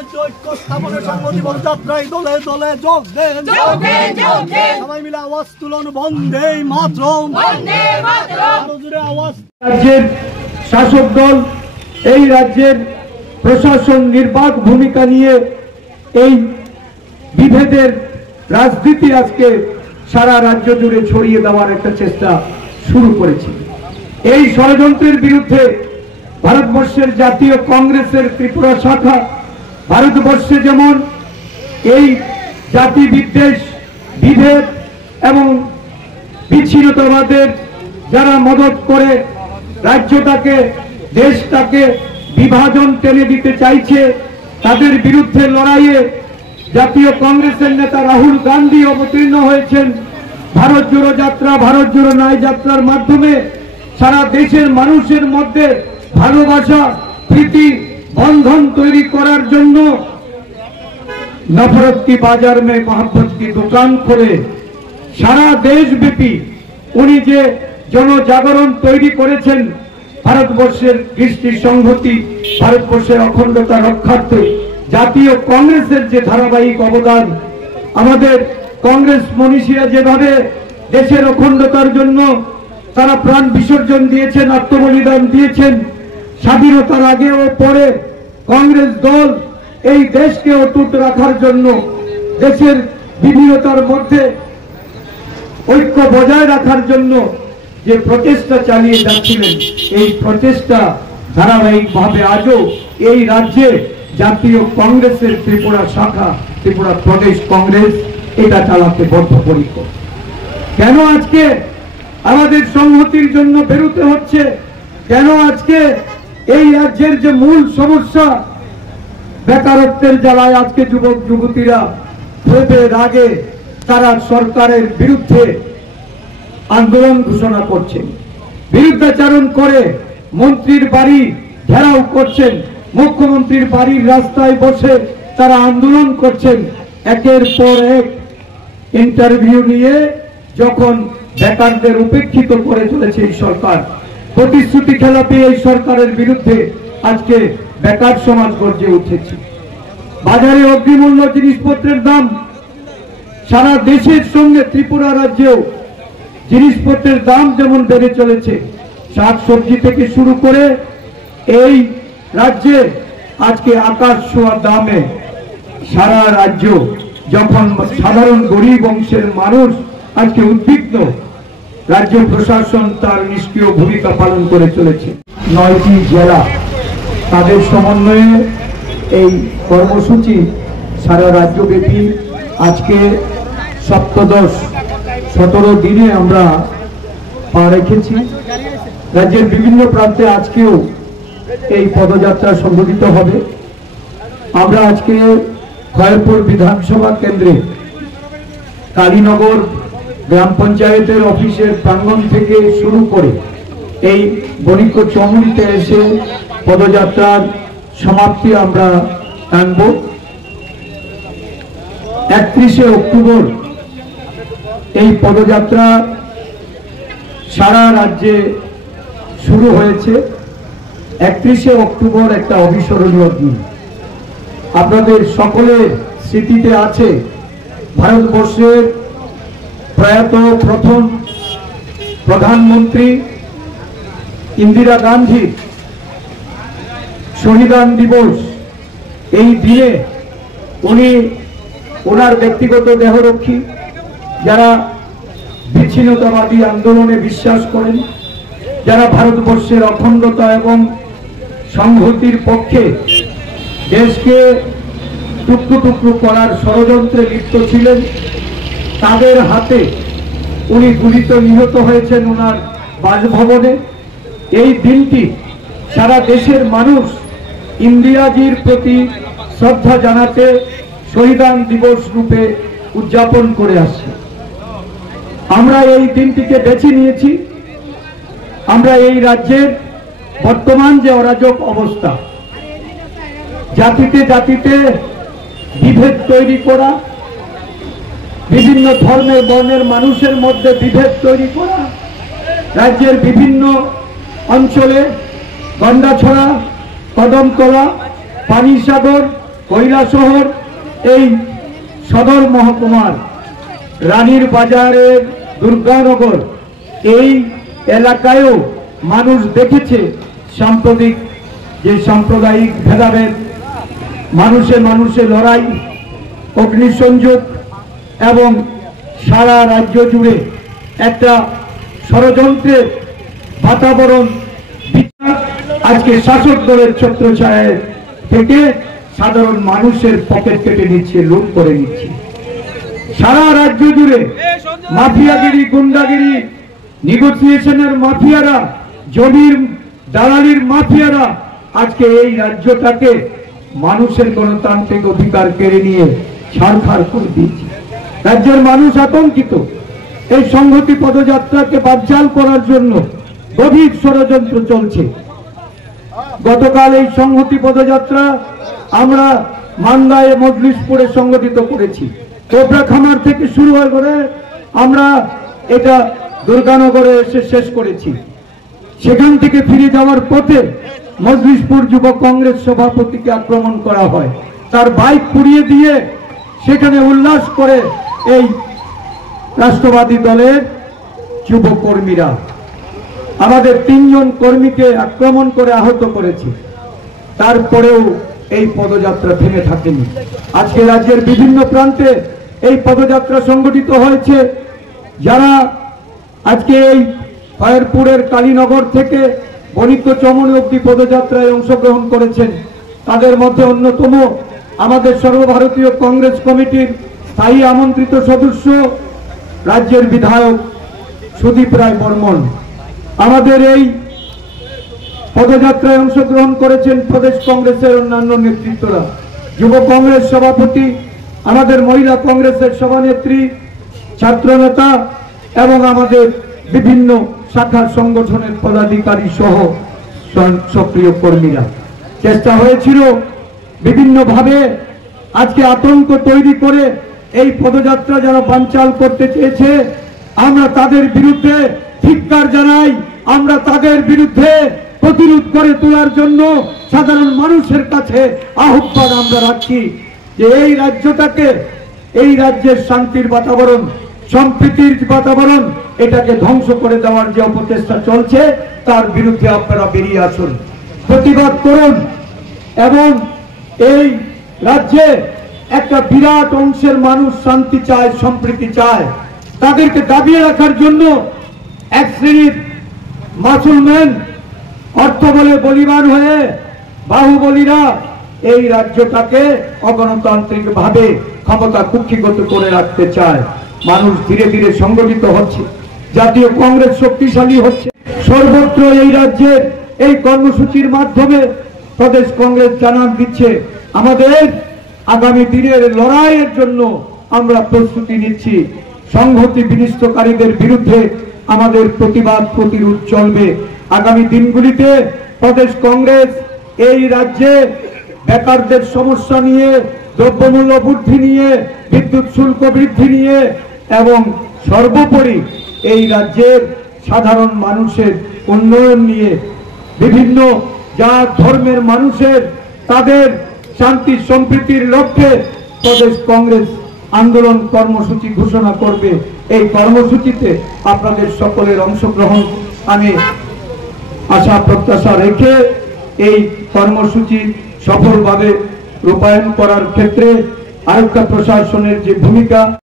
মধ্যে ঐক্য স্থাপনের সংগঠিত যাত্রায় দলে দলে যোগ দেন, সবাই মিলে আওয়াজ তুলুন বন্দে মাতরম, আরো জোরে আওয়াজ। রাজ্যের শাসক দল এই রাজ্যের প্রশাসন নির্বাক ভূমিকা নিয়ে এই বিভেদের রাজনীতি আজকে সারা রাজ্য জুড়ে ছড়িয়ে দেওয়ার একটা চেষ্টা শুরু করেছে। এই ষড়যন্ত্রের বিরুদ্ধে ভারতবর্ষের জাতীয় কংগ্রেসের ত্রিপুরা শাখা ভারতবর্ষে যেমন এই জাতি বিদ্বেষ, বিভেদ এবং বিচ্ছিন্নতাবাদের যারা মদত করে রাজ্যটাকে, দেশটাকে বিভাজন টেনে দিতে চাইছে, তাদের বিরুদ্ধে লড়াইয়ে জাতীয় কংগ্রেসের নেতা রাহুল গান্ধী অবতীর্ণ হয়েছেন। ভারত জোড়ো যাত্রা, ভারত জোড়ো ন্যায় যাত্রার মাধ্যমে সারা দেশের মানুষের মধ্যে ভালোবাসা, প্রীতি বন্ধন তৈরি করার জন্য নফরত কি বাজার মে মোহাম্মত কি দোকান করে সারা দেশব্যাপী উনি যে জনজাগরণ তৈরি করেছেন, ভারতবর্ষের কৃষ্টি সংহতি, ভারতবর্ষের অখণ্ডতা রক্ষার্থে জাতীয় কংগ্রেসের যে ধারাবাহিক অবদান, আমাদের কংগ্রেস মনীষীরা যেভাবে দেশের অখণ্ডতার জন্য তারা প্রাণ বিসর্জন দিয়েছেন, আত্মবলিদান দিয়েছেন, স্বাধীনতার আগে ও পরে কংগ্রেস দল এই দেশকে অটুট রাখার জন্য, দেশের বিভিন্নতার মধ্যে ঐক্য বজায় রাখার জন্য যে প্রচেষ্টা চালিয়ে যাচ্ছিলেন, এই প্রচেষ্টা ধারাবাহিকভাবে আজও এই রাজ্যে জাতীয় কংগ্রেসের ত্রিপুরা শাখা, ত্রিপুরা প্রদেশ কংগ্রেস এটা চালাতে বদ্ধপরিকর। কেন আজকে আমাদের সংহতির জন্য বেরোতে হচ্ছে? কেন আজকে এই রাজ্যের যে মূল সমস্যা, বেকারত্বের জ্বালায় আজকে যুবক যুবতীরা ক্ষোভে রাগে তারা সরকারের বিরুদ্ধে আন্দোলন ঘোষণা করছেন, বিরুদ্ধাচারণ করে মন্ত্রীর বাড়ি ঘেরাও করছেন, মুখ্যমন্ত্রীর বাড়ির রাস্তায় বসে তারা আন্দোলন করছেন। একের পর এক ইন্টারভিউ নিয়ে যখন বেকারদের উপেক্ষিত করে চলেছে এই সরকার, প্রতিশ্রুতি খেলাপি এই সরকারের বিরুদ্ধে আজকে বেকার সমাজ গর্জে উঠেছে। বাজারে অগ্নিমূল্য জিনিসপত্রের দাম সারা দেশের সঙ্গে ত্রিপুরা রাজ্যেও জিনিসপত্রের দাম যেমন বেড়ে চলেছে, শাকসবজি থেকে শুরু করে এই রাজ্যে আজকে আকাশ ছোঁয়া দামে সারা রাজ্য, যখন সাধারণ গরিব অংশের মানুষ আজকে উদ্বিগ্ন, রাজ্য প্রশাসন তার নিষ্ক্রিয় ভূমিকা পালন করে চলেছে। 9টি জেলা তাদের সমন্বয়ে এই কর্মসূচি সারা রাজ্যব্যাপী আজকে সপ্তদশ 17 দিনে আমরা পা রেখেছি। রাজ্যের বিভিন্ন প্রান্তে আজকেও এই পদযাত্রা সংগঠিত হবে। আমরা আজকে খয়েরপুর বিধানসভা কেন্দ্রে কালীনগর গ্রাম পঞ্চায়েতের অফিসের প্রাঙ্গণ থেকে শুরু করে এই বণিক চমুনিতে এসে পদযাত্রার সমাপ্তি আমরা টানব। 31শে অক্টোবর এই পদযাত্রা সারা রাজ্যে শুরু হয়েছে। 31শে অক্টোবর একটা অবিস্মরণীয় দিন। আপনাদের সকলের স্মৃতিতে আছে ভারতবর্ষের প্রয়াত প্রথম প্রধানমন্ত্রী ইন্দিরা গান্ধী শহীদান দিবস। এই দিনে উনি ওনার ব্যক্তিগত দেহরক্ষী, যারা বিচ্ছিন্নতাবাদী আন্দোলনে বিশ্বাস করেন, যারা ভারতবর্ষের অখণ্ডতা এবং সংহতির পক্ষে দেশকে টুকরো টুকরো করার ষড়যন্ত্রে লিপ্ত ছিলেন, তাদের হাতে উনি গুলিতে নিহত হয়েছেন ওনার বাসভবনে। এই দিনটি সারা দেশের মানুষ ইন্দিরাজির প্রতি শ্রদ্ধা জানাতে শহীদান দিবস রূপে উদযাপন করে আসছে। আমরা এই দিনটিকে বেছে নিয়েছি। আমরা এই রাজ্যের বর্তমান যে অরাজক অবস্থা, জাতিতে জাতিতে বিভেদ তৈরি করা, বিভিন্ন ধর্মের বর্ণের মানুষের মধ্যে বিভেদ তৈরি করা, রাজ্যের বিভিন্ন অঞ্চলে গন্ডাছড়া, কদমতলা, পানিসাগর কৈলাসহর এই সদর মহকুমার রানীর বাজারের দুর্গানগর এই এলাকায়ও মানুষ দেখেছে সাম্প্রতিক যে সাম্প্রদায়িক ভেদাভেদ, মানুষে লড়াই, অগ্নিসংযোগ এবং সারা রাজ্য জুড়ে একটা ষড়যন্ত্রের বাতাবরণ আজকে শাসক দলের ছত্রছায়ায় থেকে সাধারণ মানুষের পকেট কেটে নিচ্ছে, লুট করে নিচ্ছে। সারা রাজ্য জুড়ে মাফিয়াগিরি, গুন্ডাগিরি, নেগোসিয়েশনের মাফিয়ারা, জমির দালালির মাফিয়ারা আজকে এই রাজ্যটাকে মানুষের গণতান্ত্রিক অধিকার কেড়ে নিয়ে ছারখার করে দিয়েছে। রাজ্যের মানুষ আতঙ্কিত। এই সংহতি পদযাত্রাকে বানচাল করার জন্য গভীর ষড়যন্ত্র চলছে। গতকাল এই সংহতি পদযাত্রা আমরা মান্দায় মজলিশপুরে সংগঠিত করেছি। কোবরা খামার থেকে শুরু হয়ে করে আমরা এটা দুর্গানগরে এসে শেষ করেছি। সেখান থেকে ফিরে যাওয়ার পথে মজলিশপুর যুব কংগ্রেস সভাপতিকে আক্রমণ করা হয়, তার বাইক পুড়িয়ে দিয়ে সেখানে উল্লাস করে এই রাষ্ট্রবাদী দলের যুব কর্মীরা আমাদের 3 জন কর্মীকে আক্রমণ করে আহত করেছে। তারপরেও এই পদযাত্রা থেমে থাকেনি। আজকে রাজ্যের বিভিন্ন প্রান্তে এই পদযাত্রা সংগঠিত হয়েছে। যারা আজকে এই ফায়ারপুরের কালীনগর থেকে বণিক চমনি অব্দি পদযাত্রায় অংশগ্রহণ করেছেন, তাদের মধ্যে অন্যতম আমাদের সর্বভারতীয় কংগ্রেস কমিটির স্থায়ী আমন্ত্রিত সদস্য রাজ্যের বিধায়ক সুদীপ রায় বর্মন। আমাদের এই পদযাত্রায় অংশগ্রহণ করেছেন প্রদেশ কংগ্রেসের অন্যান্য নেতৃত্বরা, যুব কংগ্রেস সভাপতি, আমাদের মহিলা কংগ্রেসের সভানেত্রী, ছাত্রনেতা এবং আমাদের বিভিন্ন শাখার সংগঠনের পদাধিকারী সহ সক্রিয় কর্মীরা। চেষ্টা হয়েছিল বিভিন্নভাবে আজকে আতঙ্ক তৈরি করে এই পদযাত্রা যারা বানচাল করতে চেয়েছে, আমরা তাদের বিরুদ্ধে ধিক্কার জানাই। আমরা তাদের বিরুদ্ধে প্রতিরোধ করে তোলার জন্য সাধারণ মানুষের কাছে আহ্বান আমরা রাখছি যে এই রাজ্যটাকে, এই রাজ্যের শান্তির বাতাবরণ, সম্প্রীতির বাতাবরণ, এটাকে ধ্বংস করে দেওয়ার যে অপচেষ্টা চলছে তার বিরুদ্ধে আপনারা বেরিয়ে আসুন, প্রতিবাদ করুন। এবং এই রাজ্যে একটা বিরাট অংশের মানুষ শান্তি চায়, সম্প্রীতি চায়। তাদেরকে দাবিয়ে রাখার জন্য এক শ্রেণীর মাসুলম্যান অর্থ বলে বলিবান হয়ে বাহুবলীরা এই রাজ্যটাকে অগণতান্ত্রিক ভাবে ক্ষমতা কুক্ষিগত করে রাখতে চায়। মানুষ ধীরে ধীরে সংগঠিত হচ্ছে, জাতীয় কংগ্রেস শক্তিশালী হচ্ছে। সর্বত্র এই রাজ্যের এই কর্মসূচির মাধ্যমে প্রদেশ কংগ্রেস জানান দিচ্ছে আমাদের আগামী দিনের লড়াইয়ের জন্য আমরা প্রস্তুতি নিচ্ছি। সংহতি বিনষ্টকারীদের বিরুদ্ধে আমাদের প্রতিবাদ প্রতিরোধ চলবে। আগামী দিনগুলিতে প্রদেশ কংগ্রেস এই রাজ্যে বেকারদের সমস্যা নিয়ে, দ্রব্যমূল্য বৃদ্ধি নিয়ে, বিদ্যুৎ শুল্ক বৃদ্ধি নিয়ে এবং সর্বোপরি এই রাজ্যের সাধারণ মানুষের উন্নয়ন নিয়ে, বিভিন্ন জাত ধর্মের মানুষের তাদের শান্তি সম্প্রীতির লক্ষ্যে প্রদেশ কংগ্রেস আন্দোলন কর্মসূচি ঘোষণা করবে। এই কর্মসূচিতে আপনাদের সকলের অংশগ্রহণ আমি আশা প্রত্যাশা রেখে এই কর্মসূচি সফলভাবে রূপায়ণ করার ক্ষেত্রে আরক্ষা প্রশাসনের যে ভূমিকা